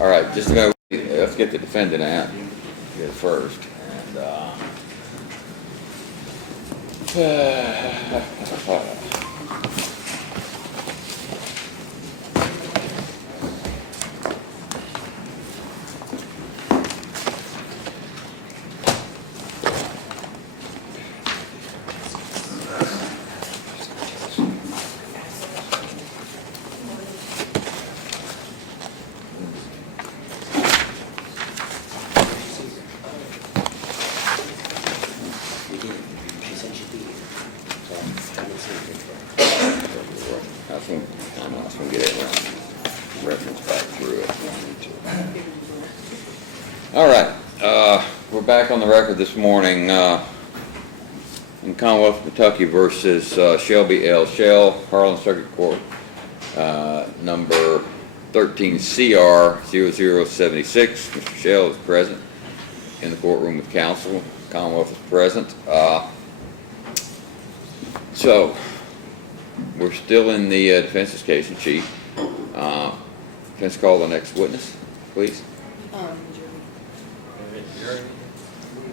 All right, just a minute. Let's get the defendant out here first. I was going to get everyone reference back through it. All right, we're back on the record this morning in Commonwealth of Kentucky versus Shelby L. Shell, Harlan Circuit Court, number 13CR0076. Mr. Shell is present in the courtroom with counsel. Commonwealth is present. So we're still in the defense's case in chief. Defense, call the next witness, please.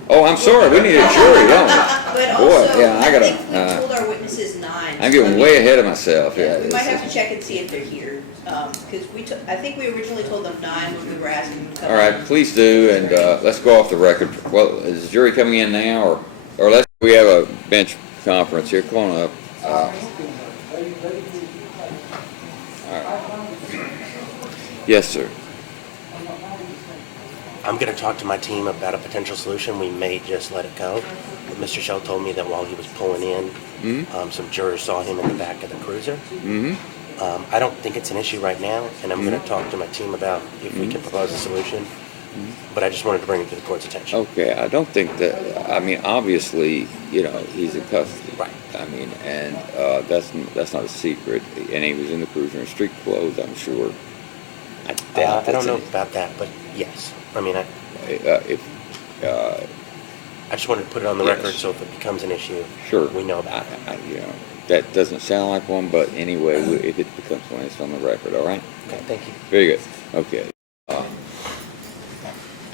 Oh, I'm sorry. We need a jury, don't we? But also, boy, yeah, I think we told our witnesses 9. I'm getting way ahead of myself. Yeah, we might have to check and see if they're here, because I think we originally told them 9 when we were asking them to come. All right, please do, and let's go off the record. Well, is the jury coming in now, or we have a bench conference here? Come on up. All right. Yes, sir. I'm going to talk to my team about a potential solution. We may just let it go. But Mr. Shell told me that while he was pulling in, some jurors saw him in the back of the cruiser. I don't think it's an issue right now, and I'm going to talk to my team about if we can propose a solution. But I just wanted to bring it to the court's attention. Okay, I don't think that, I mean, obviously, you know, he's in custody. Right. I mean, and that's not a secret. And he was in the cruiser in street clothes, I'm sure. I doubt I don't know about that, but yes. I mean, I just wanted to put it on the record so if it becomes an issue, sure, we know about it. You know, that doesn't sound like one, but anyway, if it becomes one, it's on the record, all right? Okay, thank you. Very good. Okay.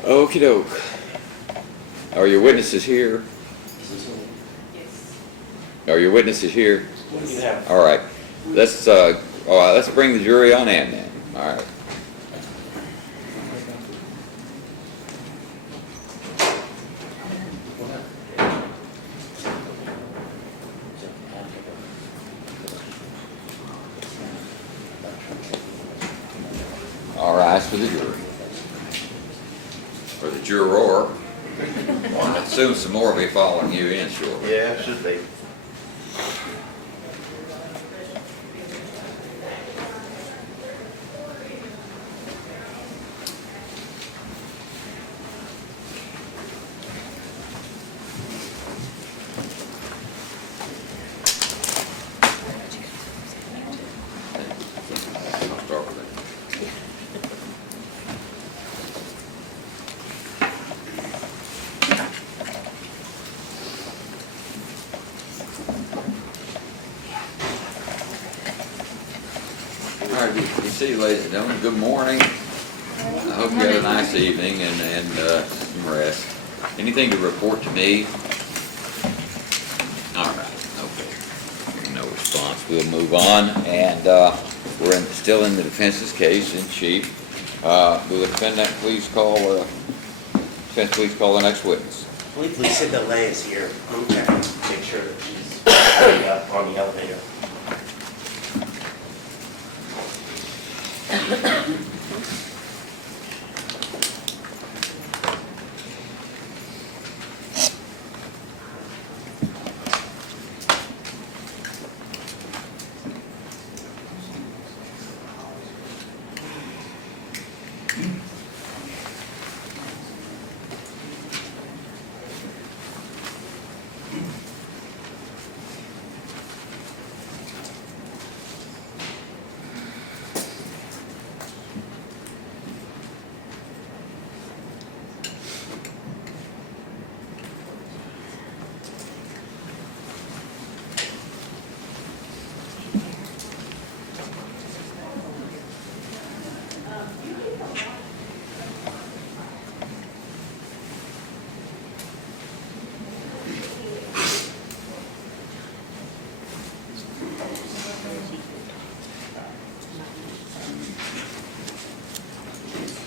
Okie doke. Are your witnesses here? Yes. Are your witnesses here? Yeah. All right. Let's bring the jury on in then. All right. All rise for the jury. Or the juror. Well, I assume some more will be following you in shortly. Yeah, it should be. I'll start with it. All right, you see you, ladies and gentlemen. Good morning. I hope you had a nice evening and some rest. Anything to report to me? All right, okay. No response. We'll move on, and we're still in the defense's case in chief. Will the defendant please call the next witness? I believe Lucinda Lay is here. Let me check and make sure that she's on the elevator.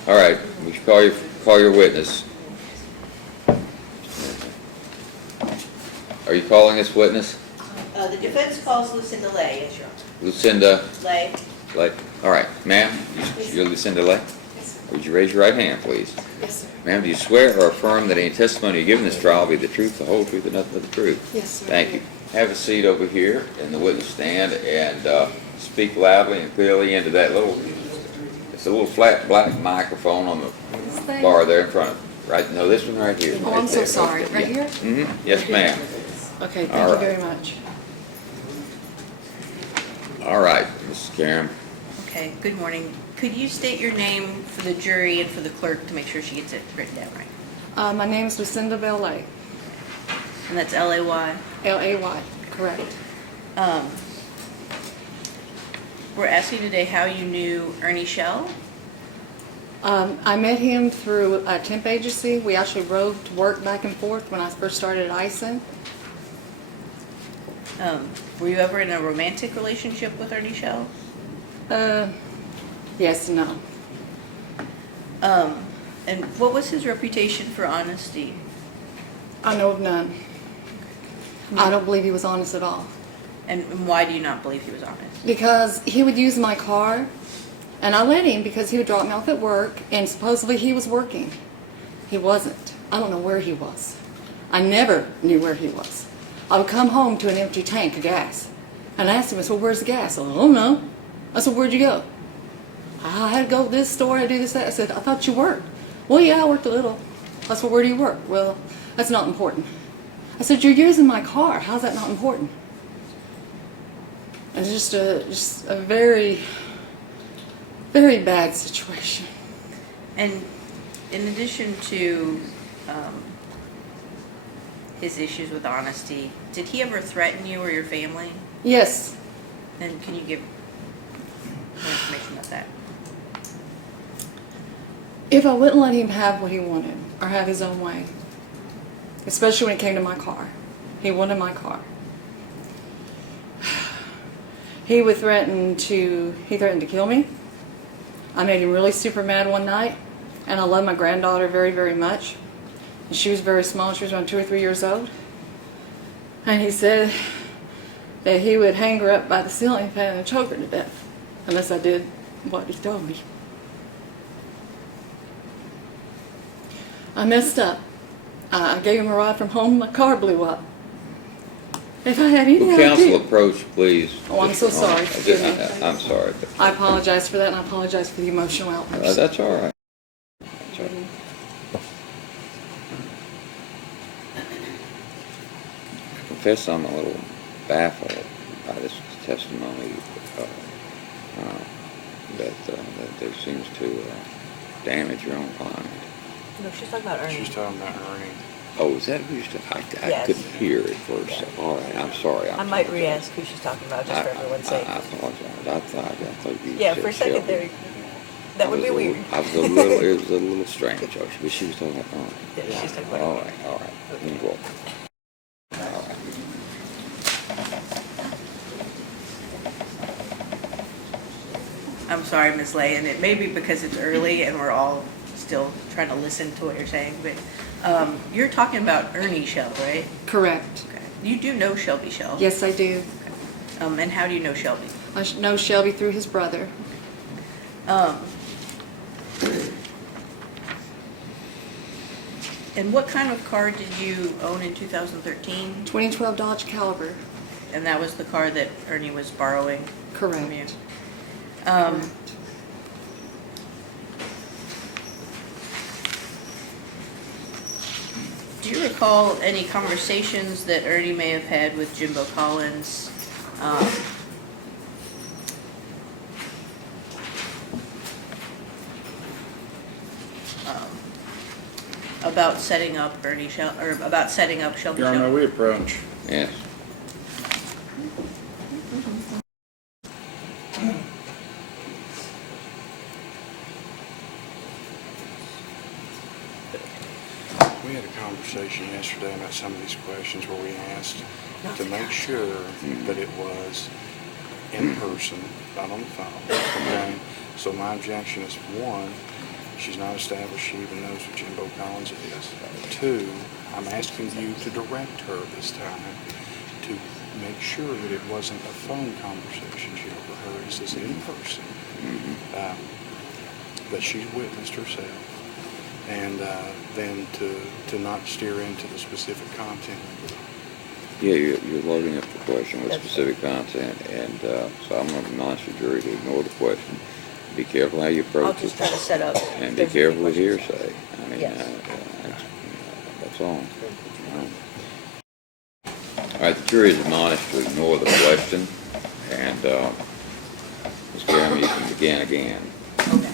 All right, we should call your witness. Are you calling this witness? The defense calls Lucinda Lay, yes, Your Honor. Lucinda Lay. Lay? All right, ma'am, you're Lucinda Lay? Would you raise your right hand, please? Yes, sir. Ma'am, do you swear or affirm that any testimony you give in this trial will be the truth, the whole truth, and nothing but the truth? Yes, sir. Thank you. Have a seat over here in the witness stand and speak loudly and clearly into that it's a little flat black microphone on the thing? bar there in front of you. Right, no, this one right here. Oh, I'm so sorry. Right here? Mm-hmm, yes, ma'am. Okay, All thank you right. very much. All right, Mrs. Karen. Okay, good morning. Could you state your name for the jury and for the clerk to make sure she gets it written down right? My name is Lucinda Lay. And that's L-A-Y. Lay, correct. We're asking today how you knew Ernie Shell. I met him through a temp agency. We actually rode to work back and forth when I first started at ISIN. Were you ever in a romantic relationship with Ernie Shell? Yes and no. And what was his reputation for honesty? I know of none. I don't believe he was honest at all. And why do you not believe he was honest? Because he would use my car, and I let him because he would drop me off at work, and supposedly he was working. He wasn't. I don't know where he was. I never knew where he was. I would come home to an empty tank of gas, and I asked him, I said, where's the gas? I don't know. I said, where'd you go? I had to go to this store, I had to do this, that. I said, I thought you worked. Well, yeah, I worked a little. I said, where do you work? Well, that's not important. I said, you're using my car. How's that not important? And it's just a very, very bad situation. And in addition to his issues with honesty, did he ever threaten you or your family? Yes. And can you give more information about that? If I wouldn't let him have what he wanted or have his own way, especially when it came to my car, he wanted my car. He threatened to kill me. I made him really super mad one night, and I love my granddaughter very, very much. And she was very small, she was around 2 or 3 years old. And he said that he would hang her up by the ceiling fan and choke her to death unless I did what he told me. I messed up. I gave him a ride from home, my car blew up. If I had any Will idea... counsel approach, please? Oh, I'm so sorry. Forgive me. I'm sorry. I apologize for that, and I apologize for the emotional outburst. That's all right. That's all right. I confess I'm a little baffled by this testimony that there seems to damage your own client. No, she's talking about Ernie. She's talking about Ernie. Oh, is that who you're I Yes. couldn't hear at first. All right, I'm sorry. I might re-ask who she's talking about, just for everyone's sake. I apologize. I thought you Yeah, said for a second Shelby. there, that would be weird. It was a little strange, but she was talking about Ernie. Yeah, she's talking about All Ernie. right. Okay. You go. All right. I'm sorry, Ms. Lay, and it may be because it's early and we're all still trying to listen to what you're saying, but you're talking about Ernie Shell, right? Correct. Okay. You do know Shelby Shell? Yes, I do. And how do you know Shelby? I know Shelby through his brother. And what kind of car did you own in 2013? 2012 Dodge Caliber. And that was the car that Ernie was borrowing from you? Correct. Um, Do you recall any conversations that Ernie may have had with Jimbo Collins about setting up Ernie Shell, or about setting up Shelby Your Honor, Shell? we approach. Yes. We had a conversation yesterday about some of these questions where we asked to make sure that it was in person, not on the phone. Okay? So my objection is, one, She's not established she even knows who Jimbo Collins is. 2, I'm asking you to direct her this time to make sure that it wasn't a phone conversation she overheard. Is this in person? That she's witnessed herself. And then to not steer into the specific content. Yeah, you're loading up the question with specific content, and so I'm going to admonish the jury to ignore the question. Be careful how you I'll approach just it, try to set up. and be if there's any careful with questions. hearsay. I mean, Yes. that's all. All right, the jury is admonished to ignore the question, and Ms. Graham, you can begin again. Okay.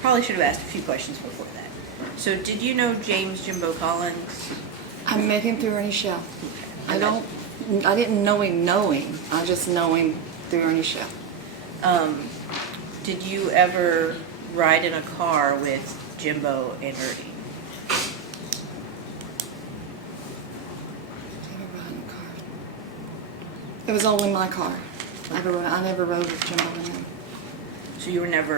Probably should have asked a few questions before that. So did you know James Jimbo Collins? I met him through Ernie Shell. I didn't know him. I just know him through Ernie Shell. Did you ever ride in a car with Jimbo and Ernie? It was only my car. I never rode with Jimbo and him. So you were never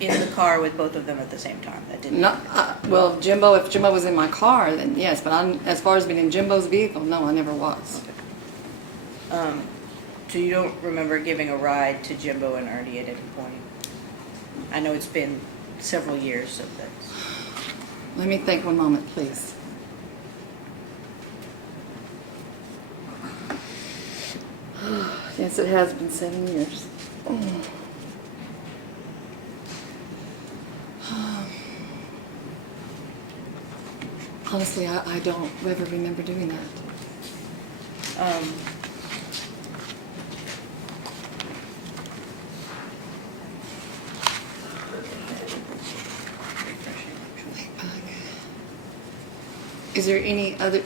in the car with both of them at the same time? That didn't. No, well, if Jimbo was in my car, then yes. But as far as being in Jimbo's vehicle, no, I never was. So you don't remember giving a ride to Jimbo and Ernie at any point? I know it's been several years, so that's. Let me think one moment, please. Yes, it has been 7 years. Honestly, I don't ever remember doing that. Is there any other,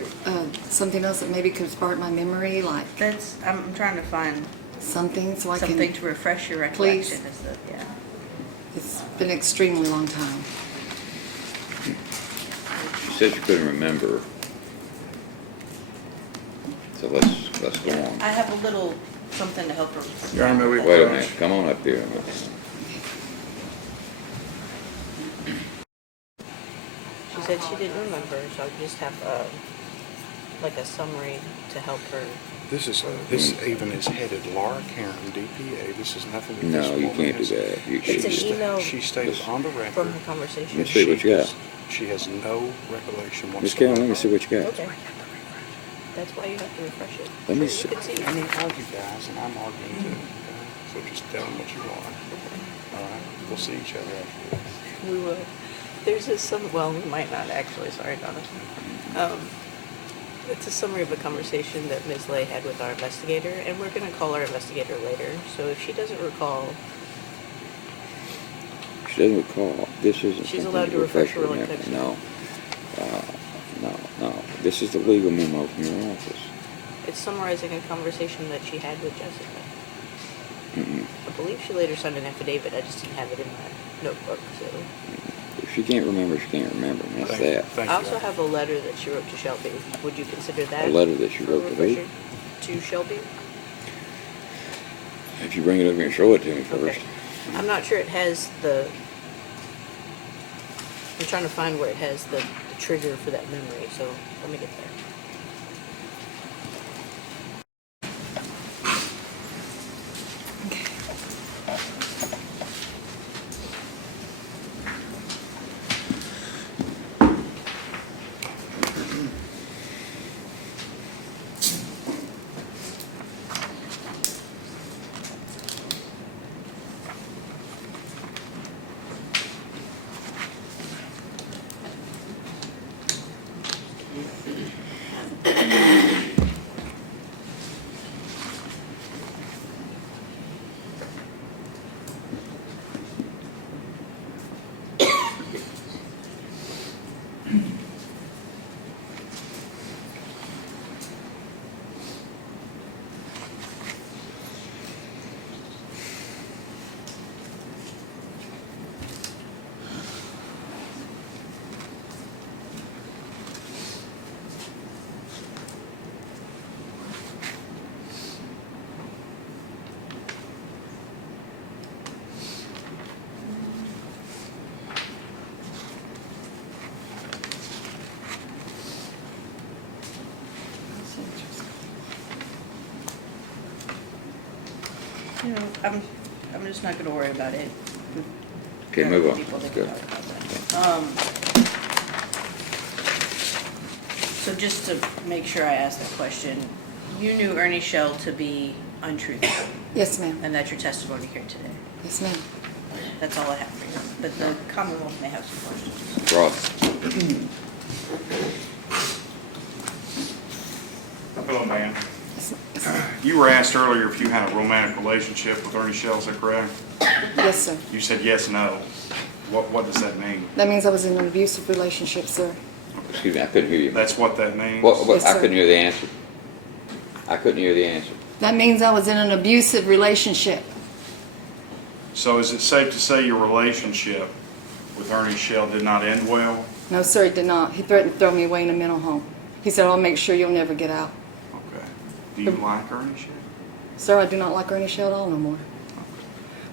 something else that maybe could spark my memory, like I'm trying to find something so I something can, to refresh your Please. recollection. Yeah. it's been an extremely long time. She said she couldn't remember, so let's go on. I have a little something to help her. Your Honor, may we Wait a approach? minute, come on up here. She said she didn't remember, so I just have like a summary to help her. This even is headed Laura Karen, DPA. This is nothing that this No, you woman can't do has- that. It's an email She stated on the from record. her conversation. Let's see what you got. She has no recollection whatsoever. Miss Carol, let me see what you got. Okay. That's why you have to refresh it. Let me So see. you can see. I mean, argue, guys, and I'm arguing too. So just tell them what you want. All right? We'll see each other after this. We will. There's well, we might not actually, sorry, Donna. It's a summary of a conversation that Ms. Lay had with our investigator, and we're going to call our investigator later. So if she doesn't recall, She doesn't recall. This isn't. She's something allowed to refresh her memory. recollection. No. No. This is the legal memo from your office. it's summarizing a conversation that she had with Jessica. Mm-mm. I believe she later signed an affidavit. I just didn't have it in my notebook. So If she can't remember, she can't remember. And that's that. Thank I you. also have a letter that she wrote to Shelby. Would you consider that A letter that she for a wrote to who? refresher? To Shelby? If you bring it over here and show it to me first. Okay. I'm not sure it has the. I'm trying to find where it has the trigger for that memory. So let me get there. I'm just not gonna worry about it. Okay, move on. People that Let's can go. talk about that. So just to make sure I ask that question, you knew Ernie Shell to be untruthful, Yes, ma'am. and that's your testimony here today. Yes, ma'am. That's all I have for you, but the Commonwealth may have some questions. Ross, Hello, ma'am. Yes, yes, You were asked earlier if you had a romantic relationship with Ernie Shell, is that correct? yes, sir. You said yes, no. What does that mean? That means I was in an abusive relationship, sir. excuse me, I couldn't hear you. That's what that means? What, Yes, I sir. couldn't hear the answer. I couldn't hear the answer. That means I was in an abusive relationship. So is it safe to say your relationship with Ernie Shell did not end well? No, sir, it did not. He threatened to throw me away in a mental home. He said, I'll make sure you'll never get out. Okay. Do you like Ernie Shell? Sir, I do not like Ernie Shell at all no more.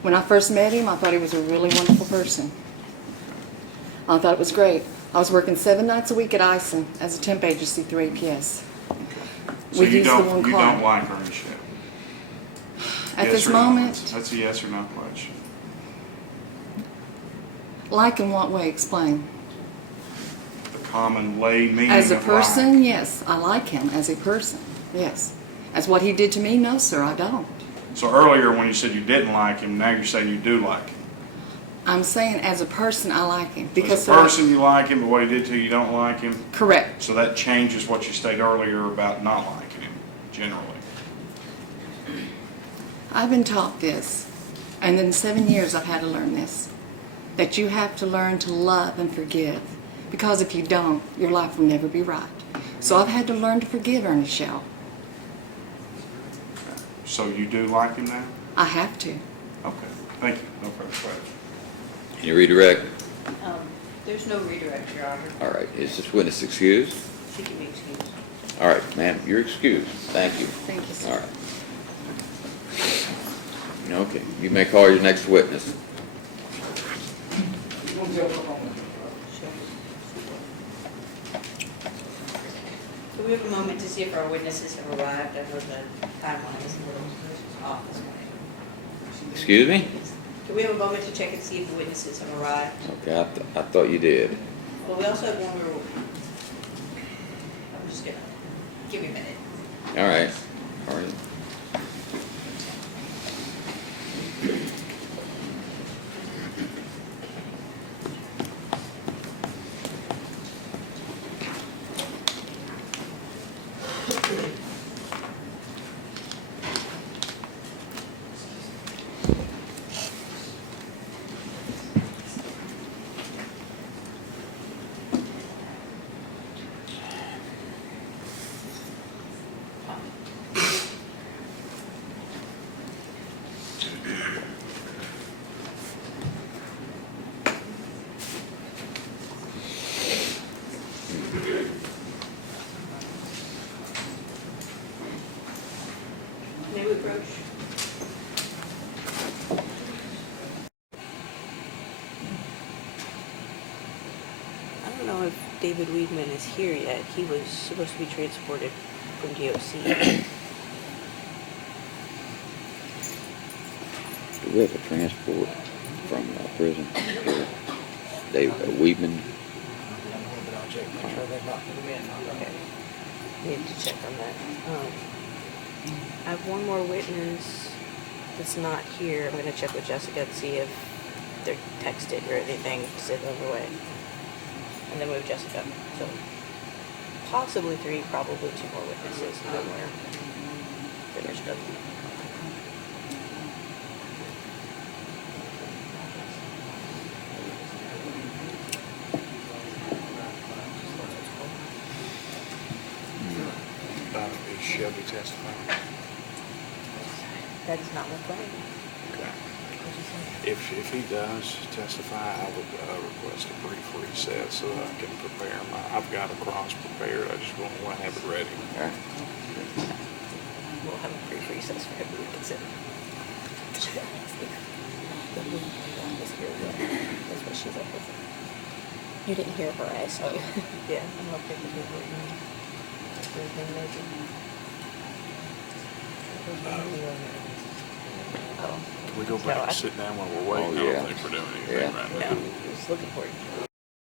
When I first met him, I thought he was a really wonderful person. I thought it was great. I was working 7 nights a week at Ison as a temp agency through APS. So We you used the one don't car. like Ernie Shell? At Yes this or no? moment, That's a yes or no question. like in what way? Explain. The common lay meaning As a of person, like. yes, I like him as a person. Yes. As what he did to me, no, sir, I don't. So earlier when you said you didn't like him, now you're saying you do like him. I'm saying as a person, I like him because As a sir, person you like him, but what he did to you, you don't like him. correct. So that changes what you stated earlier about not liking him, generally. I've been taught this, and in 7 years I've had to learn this, that you have to learn to love and forgive, because if you don't, your life will never be right. So I've had to learn to forgive Ernie Shell. So you do like him now? I have to. Okay, thank you. No further questions. Can you redirect? There's no redirect, Your Honor. All right, is this witness excused? She can be excused. All right, ma'am, you're excused. Thank you. Thank you, sir. All right. Okay, you may call your next witness. Do we have a moment to see if our witnesses have arrived? I know the timeline is a little off this morning. Excuse me? Do we have a moment to check and see if the witnesses have arrived? Okay, I thought you did. Well, we also have one more. I'm just gonna, give me a minute. All right, all right. May we approach? I don't know if David Weedman is here yet. He was supposed to be transported from DOC. Do we have a transport from prison here? Dave Weedman? Okay. Need to check on that. I have one more witness that's not here. I'm gonna check with Jessica to see if they're texted or anything to say they're on their way. And then we have Jessica. So possibly 3, probably 2 more witnesses. And then we're finished up. Is Shelby testifying? That is not my plan. Okay. If he does testify, I would request a brief recess so that I can prepare I've got a cross prepared, I just want to have it ready. All right. We'll have a brief recess for him to reconsider. That's what she's up with. You didn't hear her, I saw. Yeah, I'm gonna pick the paper. Can we go So back I- and sit down while we're waiting? Oh, I yeah. don't think we're doing Yeah. anything right now. No, just looking for you.